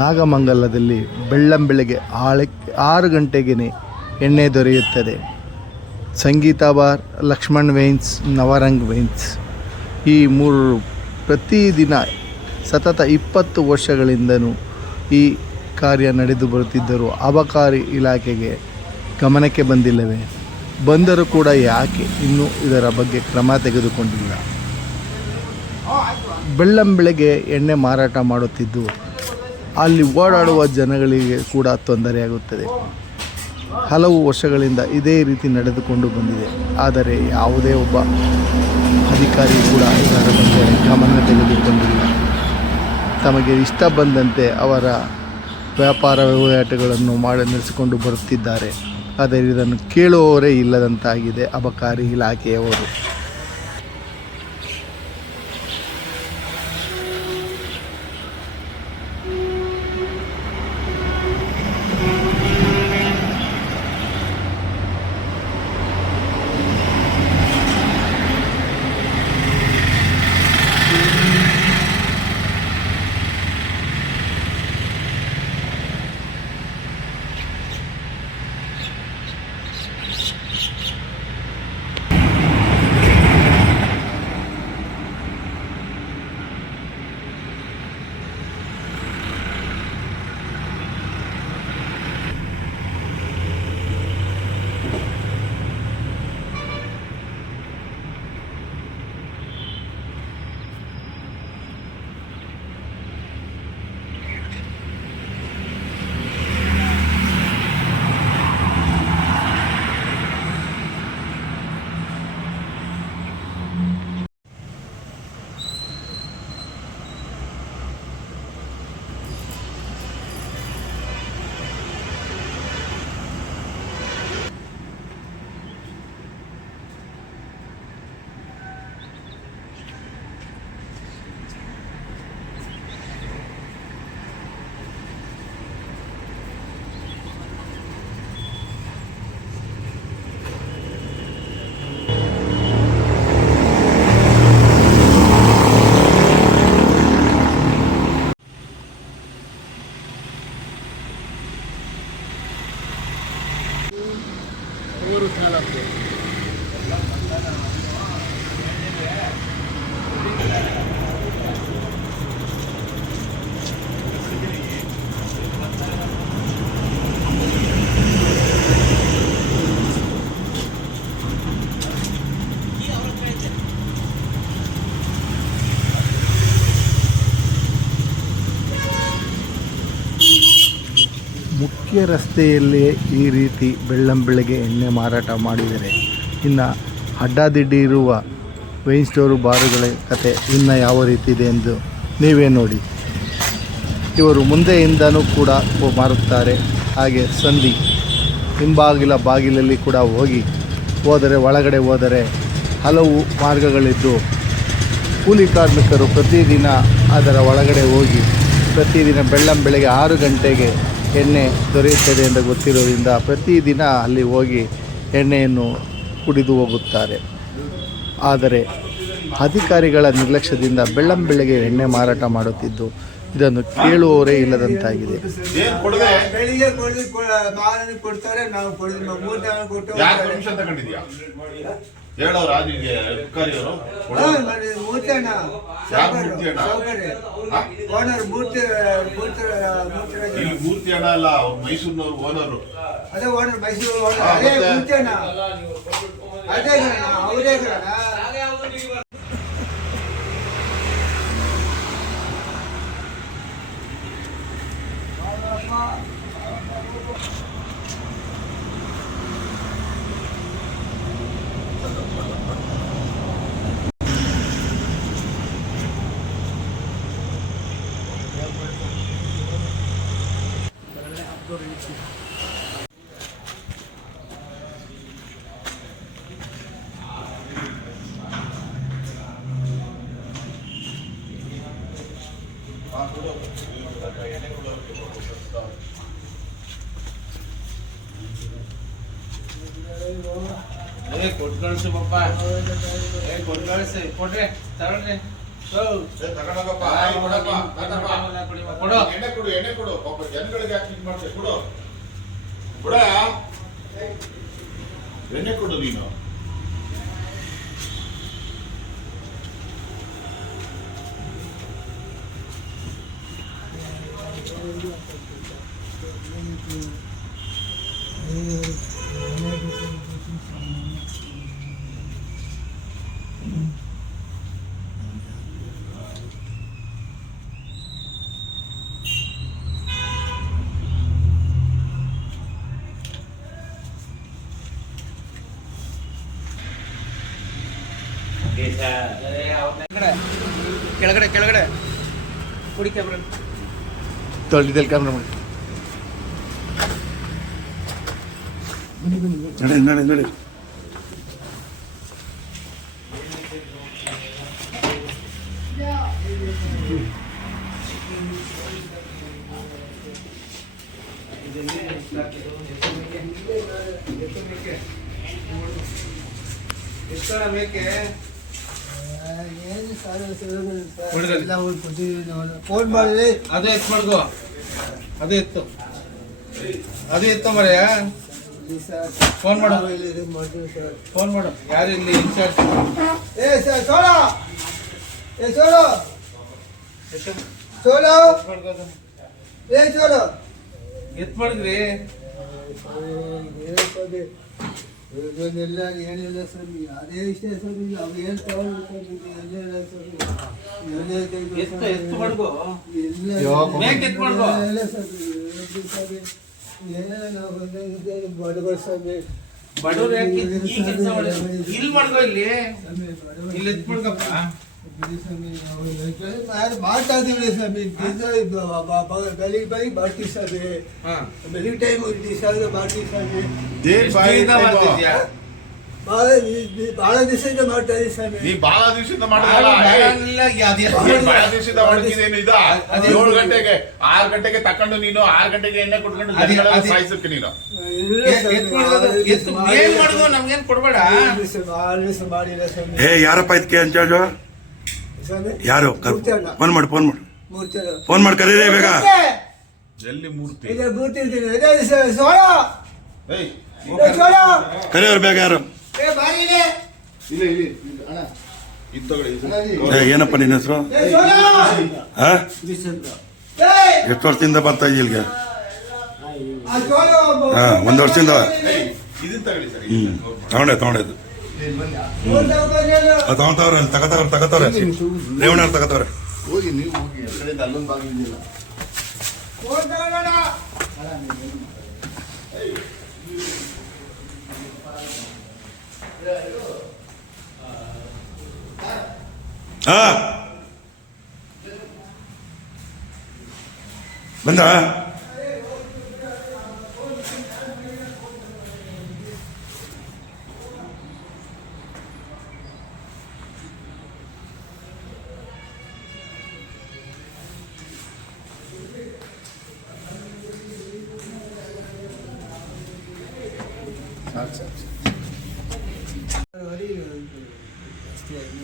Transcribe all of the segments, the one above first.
ನಾಗಮಂಗಲದಲ್ಲಿ ಬೆಳ್ಳಂಬೆಳಗ್ಗೆ 6 ಗಂಟೆಗೆ ಎಣ್ಣೆ ದೊರೆಯುತ್ತದೆ. Sangeetha bar, Lakshman wines, Navrang wines ಈ 3 ಪ್ರತಿದಿನ ಸತತ 20 ವರ್ಷಗಳಿಂದಲೂ ಈ ಕಾರ್ಯ ನಡೆದು ಬರುತ್ತಿದ್ದರೂ ಅಬಕಾರಿ ಇಲಾಖೆಗೆ ಗಮನಕ್ಕೆ ಬಂದಿಲ್ಲವೇ? ಬಂದರೂ ಕೂಡ ಯಾಕೆ ಇನ್ನೂ ಇದರ ಬಗ್ಗೆ ಕ್ರಮ ತೆಗೆದುಕೊಂಡಿಲ್ಲ? ಬೆಳ್ಳಂಬೆಳಗ್ಗೆ ಎಣ್ಣೆ ಮಾರಾಟ ಮಾಡುತ್ತಿದ್ದು ಅಲ್ಲಿ ಓಡಾಡುವ ಜನಗಳಿಗೆ ಕೂಡ ತೊಂದರೆಯಾಗುತ್ತದೆ. ಹಲವು ವರ್ಷಗಳಿಂದ ಇದೇ ರೀತಿ ನಡೆದುಕೊಂಡು ಬಂದಿದೆ. ಆದರೆ ಯಾವುದೇ ಒಬ್ಬ ಅಧಿಕಾರಿ ಕೂಡ ಇದರ ಬಗ್ಗೆ ಗಮನ ತೆಗೆದುಕೊಂಡಿಲ್ಲ. ತಮಗೆ ಇಷ್ಟ ಬಂದಂತೆ ಅವರ ವ್ಯಾಪಾರ ವಹಿವಾಟುಗಳನ್ನು ನಡೆಸಿಕೊಂಡು ಬರುತ್ತಿದ್ದಾರೆ. ಆದರೆ ಇದನ್ನು ಕೇಳುವವರೇ ಇಲ್ಲದಂತಾಗಿದೆ ಅಬಕಾರಿ ಇಲಾಖೆಯವರು. ಮುಖ್ಯ ರಸ್ತೆಯಲ್ಲೇ ಈ ರೀತಿ ಬೆಳ್ಳಂಬೆಳಗ್ಗೆ ಎಣ್ಣೆ ಮಾರಾಟ ಮಾಡಿದರೆ ಇನ್ನು ಅಡ್ಡಾದಿಡ್ಡಿ ಇರುವ ವೈನ್ ಸ್ಟೋರು ಬಾರುಗಳ ಕತೆ ಇನ್ನು ಯಾವ ರೀತಿ ಇದೆ ಎಂದು ನೀವೇ ನೋಡಿ. ಇವರು ಮುಂದೆಯಿಂದನೂ ಕೂಡ ಮಾರುತ್ತಾರೆ. ಹಾಗೆ ಸಂಧಿ ಬಾಗಿಲಲ್ಲಿ ಕೂಡ ಹೋದರೆ ಒಳಗಡೆ ಹೋದರೆ ಹಲವು ಮಾರ್ಗಗಳಿದ್ದು ಕೂಲಿ ಕಾರ್ಮಿಕರು ಪ್ರತಿದಿನ ಅದರ ಒಳಗಡೆ ಹೋಗಿ ಪ್ರತಿದಿನ ಬೆಳ್ಳಂಬೆಳಗ್ಗೆ 6 ಗಂಟೆಗೆ ಎಣ್ಣೆ ದೊರೆಯುತ್ತದೆ ಎಂದು ಗೊತ್ತಿರೋದ್ರಿಂದ ಪ್ರತಿದಿನ ಅಲ್ಲಿ ಹೋಗಿ ಎಣ್ಣೆಯನ್ನು ಕುಡಿದು ಹೋಗುತ್ತಾರೆ. ಆದರೆ ಅಧಿಕಾರಿಗಳ ನಿರ್ಲಕ್ಷ್ಯದಿಂದ ಬೆಳ್ಳಂಬೆಳಗ್ಗೆ ಎಣ್ಣೆ ಮಾರಾಟ ಮಾಡುತ್ತಿದ್ದು ಇದನ್ನು ಕೇಳುವವರೇ ಇಲ್ಲದಂತಾಗಿದೆ. ಮೂರ್ತಿ ಅಣ್ಣ ಅಲ್ಲ, ಮೈಸೂರಿನವರು ಓನರು. ಅದೇ ಓನರ್ ಮೈಸೂರು ಅದೇ ಅವರೇ. ಕೊಟ್ಟು ಕಳಿಸು ಪಪ್ಪ, ಕೊಟ್ಟು ಕಳಿಸಿ ಕೊಡ್ರಿ ತಗೊಳ್ರಿ. ಕೊಡು. ಎಣ್ಣೆ ಕೊಡು, ಎಣ್ಣೆ ಕೊಡು. ಪಾಪ ಜನಗಳಿಗೆ ಯಾಕೆ ಇದು ಮಾಡ್ತೀಯ? ಕೊಡು ಕೊಡ, ಎಣ್ಣೆ ಕೊಡು ನೀನು. ಕೆಳಗಡೆ ಕೆಳಗಡೆ ಕುಡಿ ಕ್ಯಾಮ್ರಾ. ತೊಳೆದಲ್ಲಿ ಕ್ಯಾಮ್ರಾ ಮಾಡಿ. ನಡೆ ನಡೆ ನಡೆ. ಮೇಕೆ ಫೋನ್ ಮಾಡಿ. ಅದೇ ಎತ್ತು ಮಾಡ್ಕೋ, ಅದೇ ಎತ್ತು, ಅದೇ ಎತ್ತು ಮರೆಯ. ಫೋನ್ ಮಾಡು, ಫೋನ್ ಮಾಡು. ಯಾರು ಇಲ್ಲಿ ಇನ್ಚಾರ್ಜ್? ಎತ್ ಮಾಡಿದ್ರಿ. ಎಲ್ಲ ಏನಿಲ್ಲ ಸರ್, ಅದೇ ಇಷ್ಟ ಸರ್. ಅವು ಹೇಳ್ತಾವಲ್ಲ ಎತ್ತು ಎತ್ತು ಮಾಡ್ಕೋ, ಇಲ್ಲ ಮೇಕೆ ಎತ್ತು ಮಾಡ್ಕೋ. ಸರ್, ಬಡವರು ಸರ್, ಬಡವ್ರು ಯಾಕೆ ಈ ಕೆಲಸ ಮಾಡಿದ್ರು? ಇಲ್ಲಿ ಮಾಡ್ಕೋ, ಇಲ್ಲಿ ಇಲ್ಲಿ ಎತ್ತು ಮಾಡ್ಕಪ್ಪ. ಮಾಡ್ತಾ ಇದೀವಿ ಸ್ವಾಮಿ. ಬೆಳಿಗ್ಗೆ ಬೈ ಮಾಡ್ತೀವಿ ಸ್ವಾಮಿ. ಬೆಳಿಗ್ಗೆ ಟೈಮ್ ಸರ್ ಮಾಡ್ತೀವಿ ಸ್ವಾಮಿ. ಬಹಳ ದಿವಸದಿಂದ ಮಾಡ್ತಾ ಇದೀವಿ ಸ್ವಾಮಿ. ನೀ ಬಹಳ ದಿವಸದಿಂದ ಮಾಡಿದಲ್ಲ, ಬಹಳ ದಿವಸದಿಂದ ಮಾಡಿದ್ದೇನು ಇದ? 7 ಗಂಟೆಗೆ 6 ಗಂಟೆಗೆ ತಕೊಂಡು ನೀನು 6 ಗಂಟೆಗೆ ಎಣ್ಣೆ ಕೊಟ್ಕೊಂಡು ಜನಗಳೆಲ್ಲ ಸಾಯಿಸಕ್ಕೆ ನೀನು. ಏನ್ ಮಾಡುದು? ನಮ್ಗೇನ್ ಕೊಡ್ಬೇಡ. ಮಾಡಿಲ್ಲ ಸ್ವಾಮಿ. ಏ ಯಾರಪ್ಪ ಇದಕ್ಕೆ ಇನ್ಚಾರ್ಜು? ಯಾರು? ಫೋನ್ ಮಾಡು, ಫೋನ್ ಮಾಡು, ಫೋನ್ ಮಾಡಿ ಕರೀರಿ ಬೇಗ. ಎಲ್ಲಿ ಮೂರ್ತಿ? ಏಯ್, ಕರೆಯವ್ರು ಬೇಗ. ಯಾರು? ಇಲ್ಲಿ ಇಲ್ಲಿ ಅಣ್ಣ, ಇದು ತಗೊಳ್ಳಿ. ಏ ಏನಪ್ಪ ನಿನ್ನ ಹೆಸರು? ಹಾ, ಎಷ್ಟು ವರ್ಷದಿಂದ ಬರ್ತಾ ಇದ್ದೀವಿ ಇಲ್ಲಿಗೆ? ಹಾ, 1 ವರ್ಷದಿಂದ. ಇದನ್ನ ತಗೊಳ್ಳಿ ಸರ್. ತಗೊಂಡೆ ತಗೊಂತವ್ರೆ, ತಗತವ್ರೆ ರೇವಣ್ಣ ತಗತವ್ರೆ. ಹೋಗಿ ನೀವು ಹೋಗಿ, ಆ ಕಡೆಯಿಂದ ಅಲ್ಲೊಂದು ಭಾಗ ಇದೆಯಲ್ಲ. ಹಾ, ಬಂದ.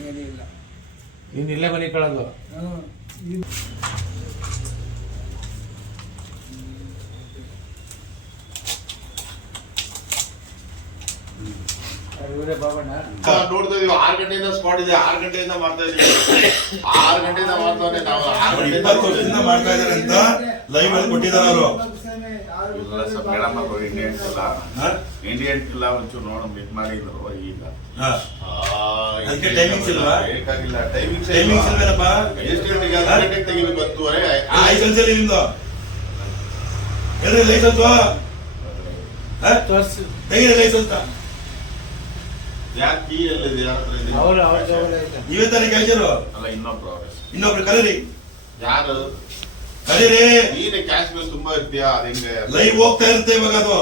ಏನಿಲ್ಲ. ನೀನ್ ಇಲ್ಲೇ ಮನೆ ಕಳೋದು. ನೋಡ್ತಾ ಇದೀವಿ, 6 ಗಂಟೆಯಿಂದ ಸ್ಪಾಟ್ ಇದೆ. 6 ಗಂಟೆಯಿಂದ ಮಾಡ್ತಾ ಇದೀವಿ. 6 ಗಂಟೆಯಿಂದ ಮಾಡ್ತಾನೆ ನಾವು. 20 ವರ್ಷದಿಂದ ಮಾಡ್ತಾ ಇದಾರೆ ಅಂತ ಲೈವ್ ಅಲ್ಲಿ ಕೊಟ್ಟಿದ್ದಾರೆ ಅವರು. ಇಂಡಿಯನ್ ಇಲ್ಲ ಒಂಚೂರು ನೋಡ ಮಿಟ್ ಮಾಡಿದ್ರು. ಈಗ ಅದಕ್ಕೆ ಟೈಮಿಂಗ್ಸ್ ಇಲ್ವಾ? ಬೇಕಾಗಿಲ್ಲ, ಟೈಮಿಂಗ್ಸ್ ಇಲ್ವೇನಪ್ಪ? ಎಷ್ಟು ಗಂಟೆಗೆ? 10 ಗಂಟೆಗೆ ತೆಗಿಬೇಕು. 10:30 ಲೈಸೆನ್ಸ್ ಎಲ್ಲಿ ನಿಮ್ದು? ಎಲ್ರಿ ಲೈಸೆನ್ಸ್? ತೆಗೀರಿ ಲೈಸೆನ್ಸ್. ಯಾಕೆ ಕೀ ಎಲ್ಲಿದೆ? ಯಾರ ಹತ್ರ ಇದೆ? ನೀವೇ ತಾನೇ ಕೇಳ್ತಿರೋ? ಅಲ್ಲ, ಇನ್ನೊಬ್ರು ಕರೀರಿ. ಯಾರು? ಕರೀರಿ. ನೀನೆ ಕ್ಯಾಶ್ ಮೇಲೆ ತುಂಬಾ ಇರ್ತೀಯಾ? ಅದ ಹೆಂಗೆ? ಲೈವ್ ಹೋಗ್ತಾ ಇರುತ್ತೆ ಇವಾಗ ಅದು.